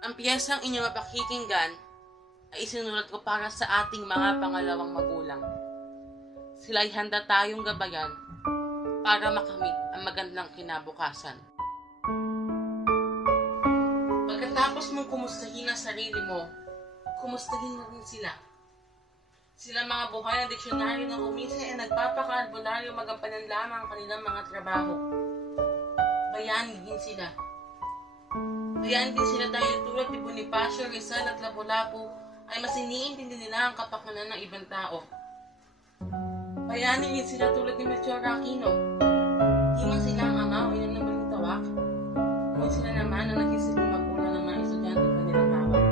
Ang piyesang inyong mapakikinggan ay isinulat ko para sa ating mga pangalawang magulang. Sila'y handa tayong gabayan para makamit ang magandang kinabukasan. Pagkatapos mong kumustahin ang sarili mo, kumustahin na rin sila. Sila mga buhay na diksyonaryo na kuminsan ay nagpapaka-albularyo magampanan lamang ang kanilang mga trabaho. Bayani din sila. Bayani din sila dahil tulad ni Bonifacio, Rizal at Lapu-Lapu ay mas iniintindi nila ang kapakanan ng ibang tao. Bayani din sila tulad ni Melchor Aquino. Di man sila ang ama o ina ng balintawak, ngunit sila naman ang nagsisilbing magulang ng mga estudyante ng kanilang hawak.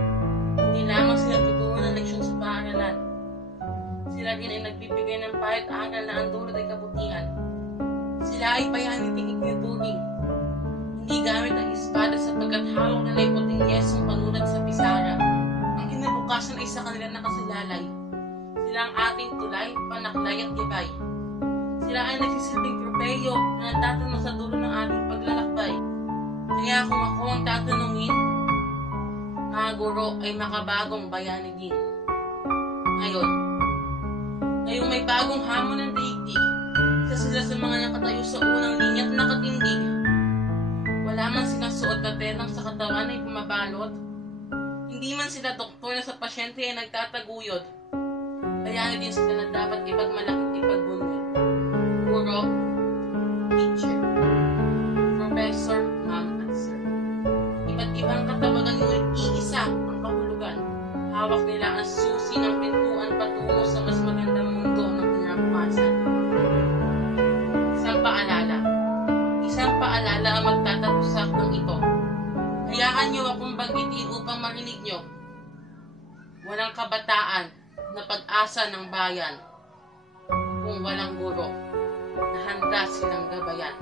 Hindi lamang sila tuturo ng leksyon sa paaralan. Sila din ay nagbibigay ng pahit aral na ang dulot ay kabutihan. Sila ay bayani din itinuturing. Hindi gamit ang espada sapagkat hawak nila ay puting yesong panulat sa pisara. Ang kinabukasan ay sa kanila nakasalalay. Sila ang ating tulay, panaklay at gibay. Sila ay nagsisilbing tropeyo na nagtatanong sa dulo ng ating paglalakbay. Kaya kung ako ang tatanungin, mga guro ay makabagong bayani din. Ngayong may bagong hamon ng daigdig, isa sila sa mga nakatayo sa unang linya at nakatindig. Wala man silang suot na telang sa katawan ay bumabalot. Hindi man sila doktor na sa pasyente ay nagtataguyod. Bayani din sila na dapat ipagmalaki ipagbunyi. Guro, teacher, professor, ma'am at sir. Iba't ibang katawagan ngunit iisa ang kahulugan. Hawak nila ang susi ng pintuan patungo sa mas magandang mundo ng kinabukasan. Isang paalala ang magtatapos sa akong ito. Hayaan niyo akong banggitin upang marinig niyo. Walang kabataan na pag-asa ng bayan kung walang guro na handa silang gabayan.